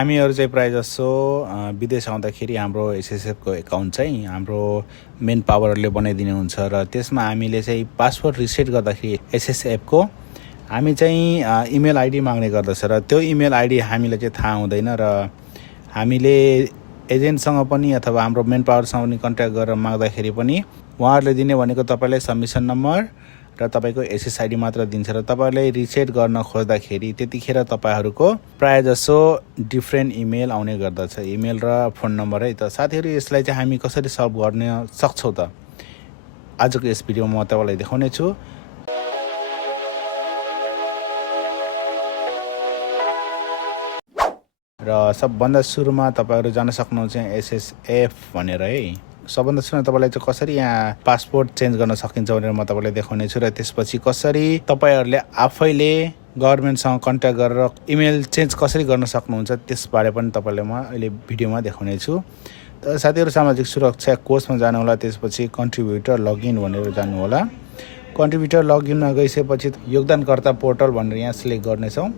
हामीहरू चाहिँ प्रायःजसो विदेश आउँदाखेरि हाम्रो एसएसएफको एकाउन्ट चाहिँ हाम्रो मेन पावरले बनाइदिने हुन्छ र त्यसमा हामीले चाहिँ पासवर्ड रिसेट गर्दाखेरि एसएसएफको हामी चाहिँ इमेल आइडी माग्ने गर्दछ र त्यो इमेल आइडी हामीलाई चाहिँ थाहा हुँदैन र हामीले एजेन्टसँग पनि अथवा हाम्रो मेन पावरसँग पनि कन्ट्याक्ट गरेर माग्दाखेरि पनि उहाँहरूले दिने भनेको तपाईँलाई सबमिसन नम्बर र तपाईँको एसएसआइडी मात्र दिन्छ र तपाईँलाई रिसेट गर्न खोज्दाखेरि त्यतिखेर तपाईँहरूको प्रायःजसो डिफ्रेन्ट इमेल आउने गर्दछ, इमेल र फोन नम्बर है। त साथीहरू यसलाई चाहिँ हामी कसरी सल्भ गर्न सक्छौँ त आजको यस भिडियोमा म तपाईँलाई देखाउने छु। र सबभन्दा सुरुमा तपाईँहरू जान सक्नुहुन्छ एसएसएफ भनेर है। सबभन्दा सुरुमा तपाईँलाई चाहिँ कसरी यहाँ पासपोर्ट चेन्ज गर्न सकिन्छ भनेर म तपाईँलाई देखाउने छु र त्यसपछि कसरी तपाईँहरूले आफैले गभर्मेन्टसँग कन्ट्याक्ट गरेर इमेल चेन्ज कसरी गर्न सक्नुहुन्छ त्यसबारे पनि तपाईँलाई म अहिले भिडियोमा देखाउने छु। त साथीहरू सामाजिक सुरक्षा कोषमा जानु होला, त्यसपछि कन्ट्रिब्युटर लगइन भनेर जानु होला। कन्ट्रिब्युटर लगइनमा गइसकेपछि योगदानकर्ता पोर्टल भनेर यहाँ सिलेक्ट गर्नेछौँ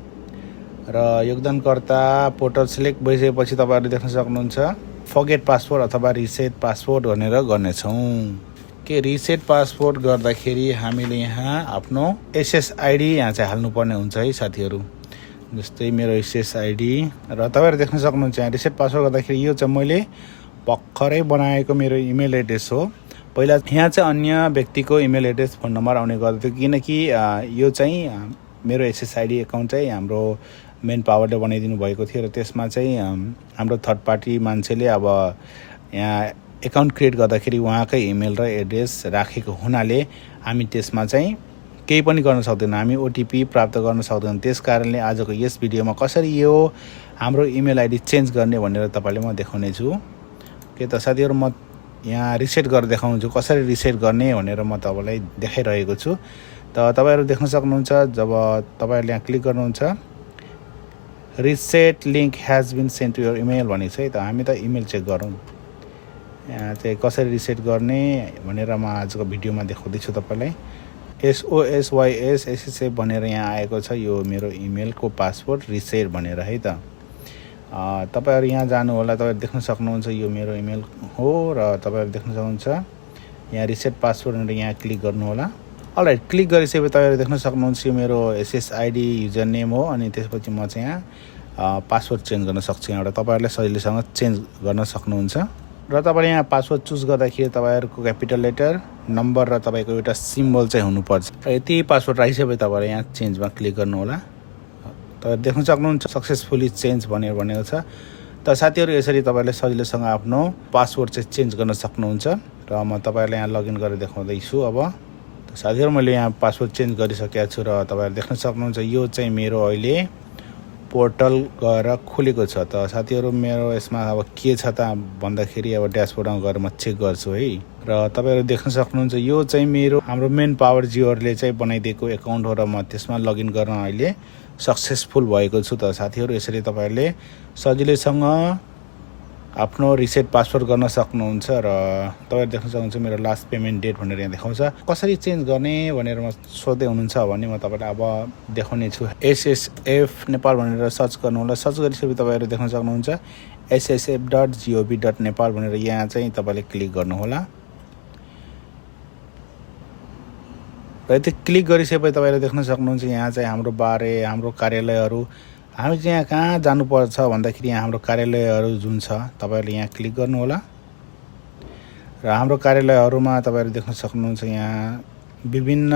र योगदानकर्ता पोर्टल सिलेक्ट भइसकेपछि तपाईँहरूले देख्न सक्नुहुन्छ फर्गेट पासवर्ड अथवा रिसेट पासवर्ड भनेर गर्नेछौँ। के रिसेट पासवर्ड गर्दाखेरि हामीले यहाँ आफ्नो एसएसआइडी यहाँ चाहिँ हाल्नुपर्ने हुन्छ है साथीहरू। जस्तै मेरो एसएसआइडी र तपाईँहरू देख्न सक्नुहुन्छ यहाँ रिसेट पासवर्ड गर्दाखेरि यो चाहिँ मैले भर्खरै बनाएको मेरो इमेल एड्रेस हो। पहिला यहाँ चाहिँ अन्य व्यक्तिको इमेल एड्रेस फोन नम्बर आउने गर्दथ्यो किनकि यो चाहिँ मेरो एसएसआइडी एकाउन्ट चाहिँ हाम्रो मेन पावरले बनाइदिनु भएको थियो र त्यसमा चाहिँ हाम्रो थर्ड पार्टी मान्छेले अब यहाँ एकाउन्ट क्रिएट गर्दाखेरि उहाँकै इमेल र एड्रेस राखेको हुनाले हामी त्यसमा चाहिँ केही पनि गर्न सक्दैनौँ, हामी ओटिपी प्राप्त गर्न सक्दैनौँ। त्यस कारणले आजको यस भिडियोमा कसरी यो हाम्रो इमेल आइडी चेन्ज गर्ने भनेर तपाईँले म देखाउने छु। के त साथीहरू म यहाँ रिसेट गरेर देखाउनु छु कसरी रिसेट गर्ने भनेर म तपाईँलाई देखाइरहेको छु। त तपाईँहरू देख्न सक्नुहुन्छ जब तपाईँहरूले यहाँ क्लिक गर्नुहुन्छ reset link has been sent to your email भनेको छ है। त हामी त इमेल चेक गरौँ यहाँ चाहिँ कसरी रिसेट गर्ने भनेर म आजको भिडियोमा देखाउँदैछु तपाईँलाई। SOSYS SSF भनेर यहाँ आएको छ यो मेरो इमेलको पासवर्ड रिसेट भनेर है। त तपाईँहरू यहाँ जानु होला, तपाईँहरू देख्न सक्नुहुन्छ यो मेरो इमेल हो र तपाईँहरू देख्न सक्नुहुन्छ यहाँ रिसेट पासवर्ड भनेर यहाँ क्लिक गर्नु होला। अलराइट, क्लिक गरिसकेपछि तपाईँहरू देख्न सक्नुहुन्छ यो मेरो एसएसआइडी युजर नेम हो अनि त्यसपछि म चाहिँ यहाँ पासवर्ड चेन्ज गर्न सक्छु। यहाँबाट तपाईँहरूले सजिलैसँग चेन्ज गर्न सक्नुहुन्छ र तपाईँले यहाँ पासवर्ड चुज गर्दाखेरि तपाईँहरूको क्यापिटल लेटर नम्बर र तपाईँको एउटा सिम्बल चाहिँ हुनुपर्छ। यति पासवर्ड राखिसकेपछि तपाईँले यहाँ चेन्जमा क्लिक गर्नु होला। तपाईँहरू देख्न सक्नुहुन्छ सक्सेसफुली चेन्ज भनेर भनेको छ। त साथीहरू यसरी तपाईँले सजिलैसँग आफ्नो पासवर्ड चाहिँ चेन्ज गर्न सक्नुहुन्छ र म तपाईँहरूलाई यहाँ लगइन गरेर देखाउँदैछु। अब साथीहरू मैले यहाँ पासवर्ड चेन्ज गरिसकेको छु र तपाईँहरू देख्न सक्नुहुन्छ यो चाहिँ मेरो अहिले पोर्टल गएर खुलेको छ। त साथीहरू मेरो यसमा अब के छ त भन्दाखेरि अब ड्यासबोर्डमा गएर म चेक गर्छु है। र तपाईँहरू देख्न सक्नुहुन्छ यो चाहिँ हाम्रो मेन पावर जियोहरूले चाहिँ बनाइदिएको एकाउन्ट हो र म त्यसमा लगइन गर्न अहिले सक्सेसफुल भएको छु। त साथीहरू यसरी तपाईँहरूले सजिलैसँग आफ्नो रिसेट पासवर्ड गर्न सक्नुहुन्छ र तपाईँहरू देख्न सक्नुहुन्छ मेरो लास्ट पेमेन्ट डेट भनेर यहाँ देखाउँछ। कसरी चेन्ज गर्ने भनेर म सोध्दै हुनुहुन्छ भने म तपाईँलाई अब देखाउने छु। SSF नेपाल भनेर सर्च गर्नु होला। सर्च गरिसकेपछि तपाईँहरू देख्न सक्नुहुन्छ ssf.gov.नेपाल भनेर यहाँ चाहिँ तपाईँले क्लिक गर्नु होला र यति क्लिक गरिसकेपछि तपाईँले देख्न सक्नुहुन्छ यहाँ चाहिँ हाम्रो कार्यालयहरू हामी चाहिँ यहाँ कहाँ जानुपर्छ भन्दाखेरि यहाँ हाम्रो कार्यालयहरू जुन छ तपाईँहरूले यहाँ क्लिक गर्नु होला र हाम्रो कार्यालयहरूमा तपाईँहरू देख्न सक्नुहुन्छ यहाँ विभिन्न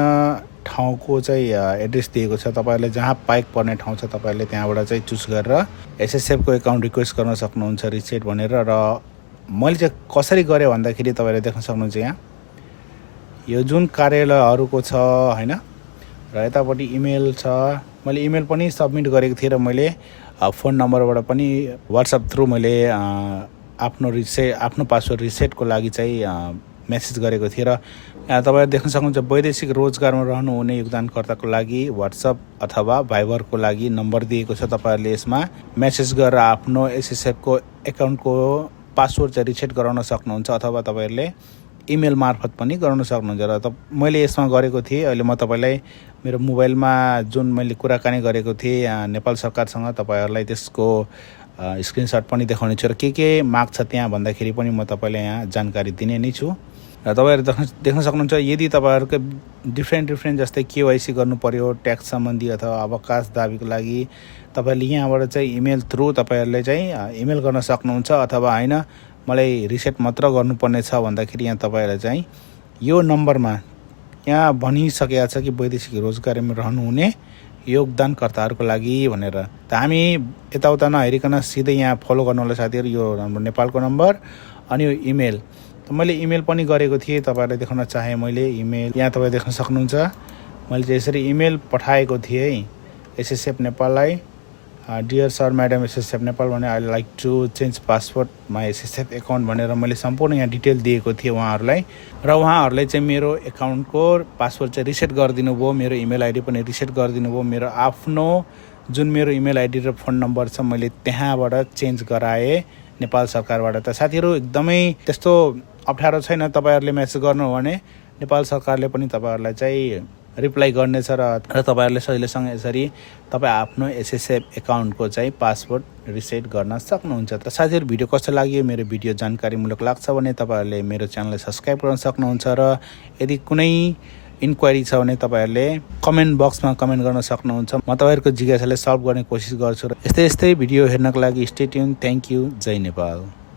ठाउँको चाहिँ एड्रेस दिएको छ। तपाईँहरूले जहाँ पाइक पर्ने ठाउँ छ तपाईँहरूले त्यहाँबाट चाहिँ चुज गरेर एसएसएफको एकाउन्ट रिक्वेस्ट गर्न सक्नुहुन्छ रिसेट भनेर। र मैले चाहिँ कसरी गरेँ भन्दाखेरि तपाईँहरूले देख्न सक्नुहुन्छ यहाँ यो जुन कार्यालयहरूको छ होइन र यतापट्टि इमेल छ। मैले इमेल पनि सबमिट गरेको थिएँ र मैले फोन नम्बरबाट पनि वाट्सएप थ्रु मैले आफ्नो पासवर्ड रिसेटको लागि चाहिँ मेसेज गरेको थिएँ। र तपाईँहरू देख्न सक्नुहुन्छ वैदेशिक रोजगारमा रहनुहुने योगदानकर्ताको लागि वाट्सएप अथवा भाइबरको लागि नम्बर दिएको छ। तपाईँहरूले यसमा मेसेज गरेर आफ्नो एसएसएफको एकाउन्टको पासवर्ड चाहिँ रिसेट गराउन सक्नुहुन्छ अथवा तपाईँहरूले इमेल मार्फत पनि गराउन सक्नुहुन्छ। र मैले यसमा गरेको थिएँ। अहिले म तपाईँलाई मेरो मोबाइलमा जुन मैले कुराकानी गरेको थिएँ नेपाल सरकारसँग तपाईँहरूलाई त्यसको स्क्रिनसट पनि देखाउने छु र के माग्छ त्यहाँ भन्दाखेरि पनि म तपाईँलाई यहाँ जानकारी दिने नै छु। र तपाईँहरू देख्न सक्नुहुन्छ यदि तपाईँहरूको डिफ्रेन्ट जस्तै केवाइसी गर्नु पर्यो ट्याक्स सम्बन्धी अथवा अवकाश दाबीको लागि तपाईँले यहाँबाट चाहिँ इमेल थ्रु तपाईँहरूले चाहिँ इमेल गर्न सक्नुहुन्छ, अथवा होइन मलाई रिसेट मात्र गर्नुपर्ने छ भन्दाखेरि यहाँ तपाईँहरूले चाहिँ यो नम्बरमा यहाँ भनिसकेको छ कि वैदेशिक रोजगारीमा रहनुहुने योगदानकर्ताहरूको लागि भनेर। त हामी यताउता नहेरिकन सिधै यहाँ फलो गर्नु होला साथीहरू, यो हाम्रो नेपालको नम्बर अनि यो इमेल। त मैले इमेल पनि गरेको थिएँ, तपाईँहरूले देखाउन चाहे मैले इमेल यहाँ तपाईँ देख्न सक्नुहुन्छ। मैले चाहिँ यसरी इमेल पठाएको थिएँ एसएसएफ नेपाललाई, dear sir madam SSF Nepal भने I like to change password my SSF account भनेर मैले सम्पूर्ण यहाँ डिटेल दिएको थिएँ उहाँहरूलाई। र उहाँहरूले चाहिँ मेरो एकाउन्टको पासवर्ड चाहिँ रिसेट गरिदिनु भयो, मेरो इमेल आइडी पनि रिसेट गरिदिनु भयो। मेरो आफ्नो जुन मेरो इमेल आइडी र फोन नम्बर छ मैले त्यहाँबाट चेन्ज गराएँ नेपाल सरकारबाट। त साथीहरू एकदमै त्यस्तो अप्ठ्यारो छैन, तपाईँहरूले मेसेज गर्नु हो भने नेपाल सरकारले पनि तपाईँहरूलाई चाहिँ रिप्लाई गर्नेछ र तपाईँहरूले सजिलैसँग यसरी तपाईँ आफ्नो एसएसएफ एकाउन्टको चाहिँ पासवर्ड रिसेट गर्न सक्नुहुन्छ। त साथीहरू भिडियो कस्तो लाग्यो, मेरो भिडियो जानकारीमूलक लाग्छ भने तपाईँहरूले मेरो च्यानललाई सब्सक्राइब गर्न सक्नुहुन्छ र यदि कुनै इन्क्वायरी छ भने तपाईँहरूले कमेन्ट बक्समा कमेन्ट गर्न सक्नुहुन्छ। म तपाईँहरूको जिज्ञासालाई सल्भ गर्ने कोसिस गर्छु र यस्तै भिडियो हेर्नको लागि स्टे ट्युन। Thank you. जय नेपाल।